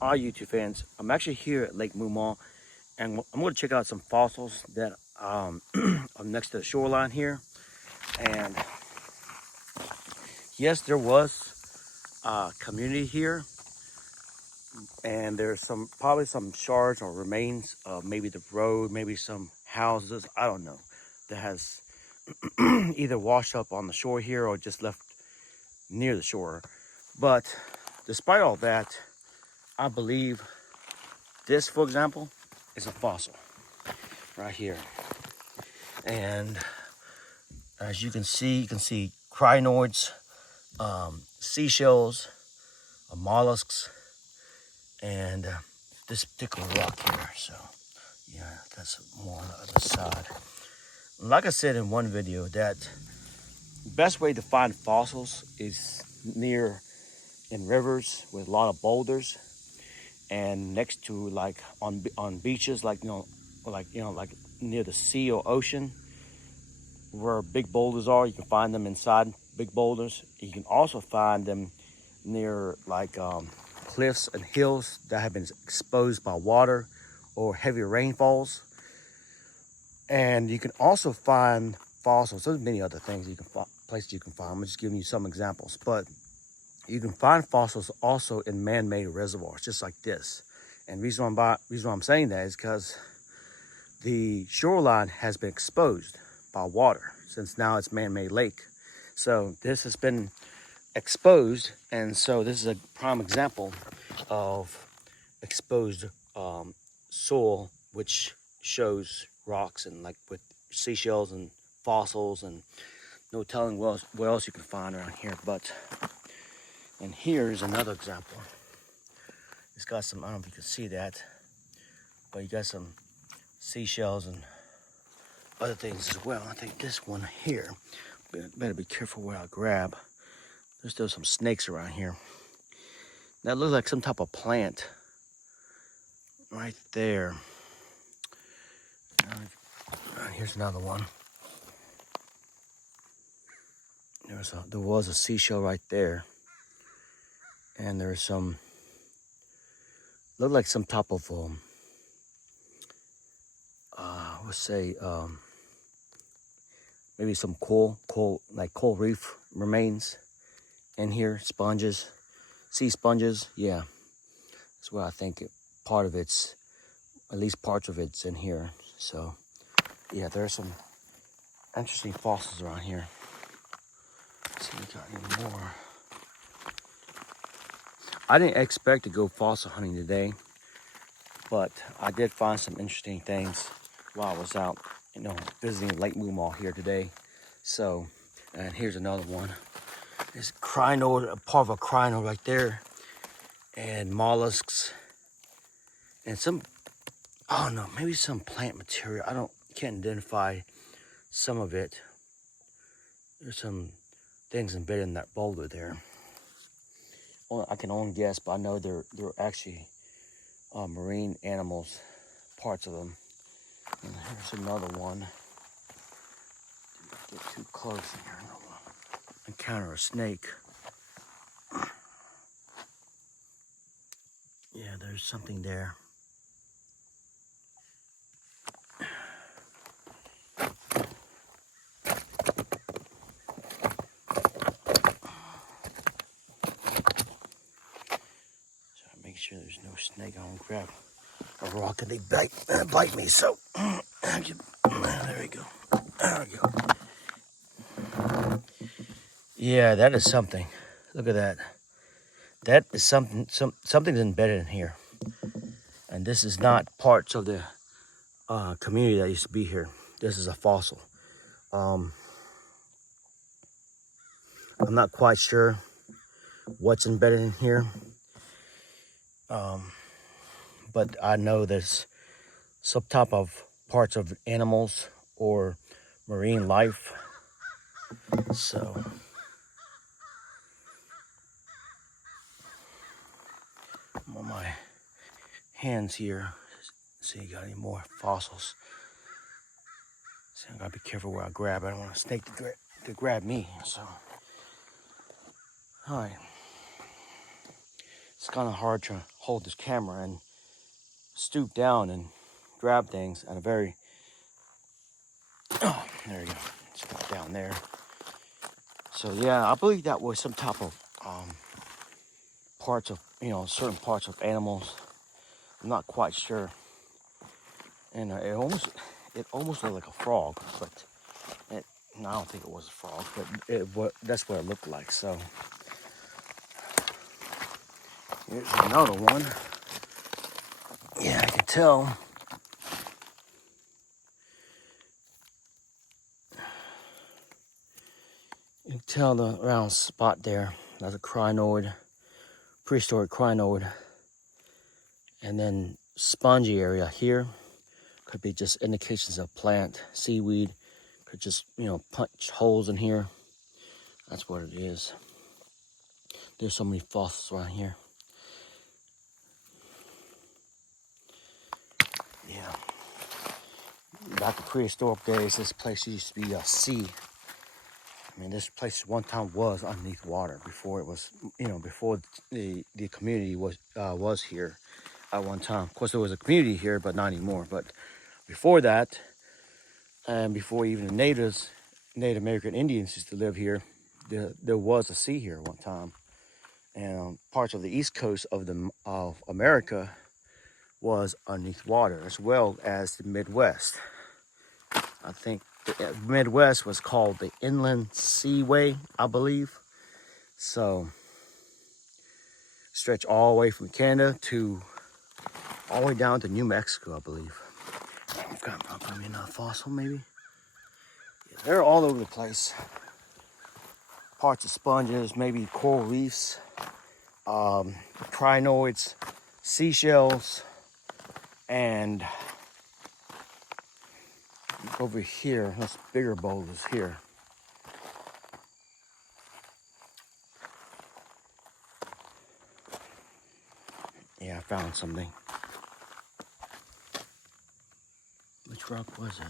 All YouTube fans, I'm actually here at Lake Moomaw, and I'm going to check out some fossils that are next to the shoreline here. And yes, there was a community here, and there's probably some shards or remains of maybe the road, maybe some houses, I don't know, that has either washed up on the shore here or just left near the shore. But despite all that, I believe this, for example, is a fossil right here. And as you can see crinoids, seashells, mollusks, and this particular rock here. So yeah, that's more on the other side. Like I said in one video, that best way to find fossils is near in rivers with a lot of boulders, and next to like on beaches, like like near the sea or ocean, where big boulders are. You can find them inside big boulders. You can also find them near like cliffs and hills that have been exposed by water or heavy rainfalls. And you can also find fossils. There's many other things you can places you can find. I'm just giving you some examples, but you can find fossils also in man-made reservoirs, just like this. And reason why I'm saying that is because the shoreline has been exposed by water since now it's man-made lake. So this has been exposed, and so this is a prime example of exposed soil, which shows rocks and like with seashells and fossils, and no telling what else you can find around here. But and here's another example. It's got some, I don't know if you can see that, but you got some seashells and other things as well. I think this one here, better be careful where I grab. There's still some snakes around here. That looks like some type of plant right there. Here's another one. There was a seashell right there, and there's some, look like some type of let's say maybe some coral reef remains in here. Sponges, sea sponges. Yeah, that's what I think. Part of it's, at least parts of it's in here. So yeah, there's some interesting fossils around here. Let's see if we got any more. I didn't expect to go fossil hunting today, but I did find some interesting things while I was out, visiting Lake Moomaw here today. So, and here's another one. There's crinoid, a part of a crinoid right there, and mollusks, and some, I don't know, maybe some plant material. Can't identify some of it. There's some things embedded in that boulder there. I can only guess, but I know they're actually marine animals, parts of them. And here's another one. Get too close here, I don't want to encounter a snake. Yeah, there's something there. Make sure there's no snake. I don't grab a rock and they bite me. So there we go. There we go. Yeah, that is something. Look at that. That is something. Something's embedded in here, and this is not parts of the community that used to be here. This is a fossil. I'm not quite sure what's embedded in here. But I know there's some type of parts of animals or marine life. So I'm on my hands here. See, you got any more fossils? See, I gotta be careful where I grab. I don't want a snake to grab me. So, all right. It's kind of hard to hold this camera and stoop down and grab things at a very, oh, there you go, it's got down there. So yeah, I believe that was some type of parts of, certain parts of animals. I'm not quite sure. And it almost looked like a frog, but no, I don't think it was a frog, but that's what it looked like. So here's another one. Yeah, I can tell. You can tell the round spot there. That's a crinoid, prehistoric crinoid. And then spongy area here could be just indications of plant, seaweed. Could just, punch holes in here. That's what it is. There's so many fossils around here. Yeah. Back to prehistoric days, this place used to be a sea. I mean, this place one time was underneath water before it was, before the community was here at one time. Of course, there was a community here, but not anymore. But before that, and before even the Native American Indians used to live here, there was a sea here one time. And parts of the east coast of America was underneath water, as well as the Midwest. I think the Midwest was called the Inland Seaway, I believe. So, stretch all the way from Canada to all the way down to New Mexico, I believe. I've got me another fossil, maybe. Yeah, they're all over the place. Parts of sponges, maybe coral reefs, crinoids, seashells, and over here, this bigger boulders here. Yeah, I found something. Which rock was it?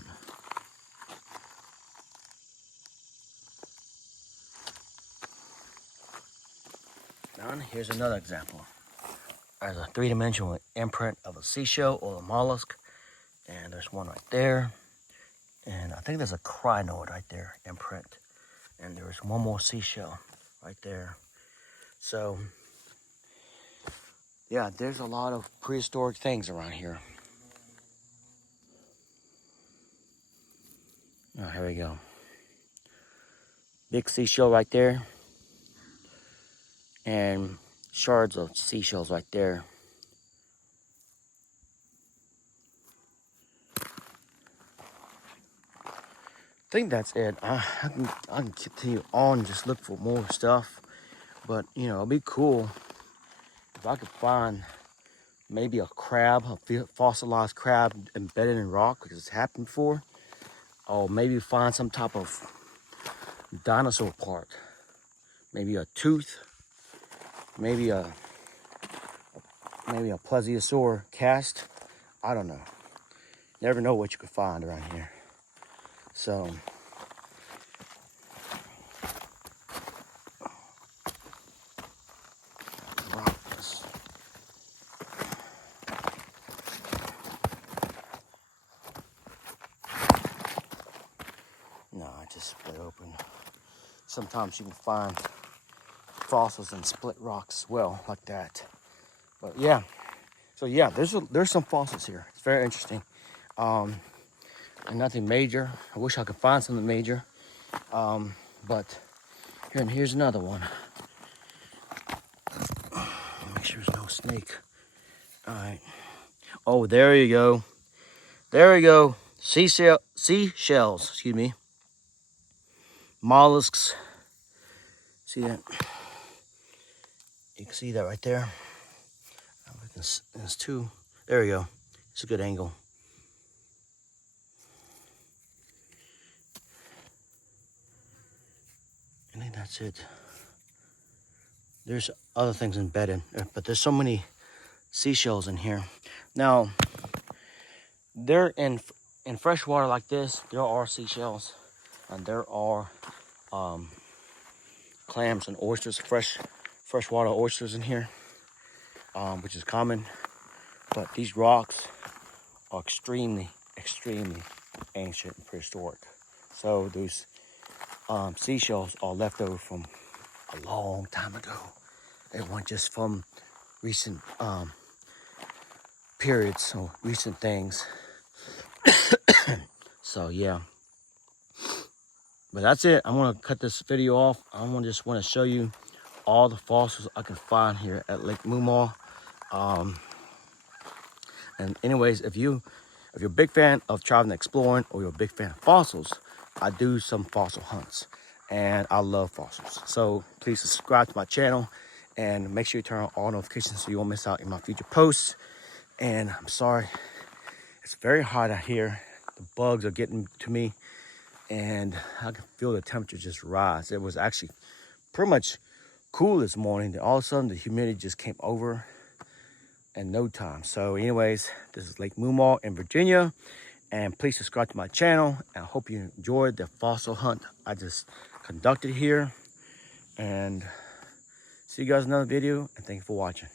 And here's another example. There's a three-dimensional imprint of a seashell or a mollusk. And there's one right there. And I think there's a crinoid right there, imprint. And there's one more seashell right there. So, yeah, there's a lot of prehistoric things around here. Oh, here we go. Big seashell right there. And shards of seashells right there. I think that's it. I can continue on and just look for more stuff. But, it'd be cool if I could find maybe a crab, a fossilized crab embedded in rock, because it's happened before. Or maybe find some type of dinosaur part. Maybe a tooth. Maybe a plesiosaur cast. I don't know. Never know what you could find around here. So, rocks. No, I just split open. Sometimes you can find fossils in split rocks as well, like that. But yeah, so yeah, there's some fossils here. It's very interesting. And nothing major. I wish I could find something major. But here's another one. Make sure there's no snake. All right. Oh, there you go. There you go. Seashells, excuse me. Mollusks. See that? You can see that right there. There's two. There you go. It's a good angle. I think that's it. There's other things embedded, but there's so many seashells in here. Now, they're in fresh water like this. There are seashells, and there are clams and oysters, freshwater oysters in here. which is common. But these rocks are extremely ancient and prehistoric. So those seashells are left over from a long time ago. They weren't just from recent periods or recent things. So yeah. But that's it. I'm gonna cut this video off. I just want to show you all the fossils I can find here at Lake Moomaw. And anyways, if you're a big fan of traveling and exploring, or you're a big fan of fossils, I do some fossil hunts, and I love fossils. So please subscribe to my channel and make sure you turn on all notifications so you won't miss out in my future posts. And I'm sorry, it's very hot out here. The bugs are getting to me, and I can feel the temperature just rise. It was actually pretty much cool this morning. Then all of a sudden the humidity just came over in no time. So anyways, this is Lake Moomaw in Virginia, and please subscribe to my channel. And I hope you enjoyed the fossil hunt I just conducted here, and see you guys in another video, and thank you for watching.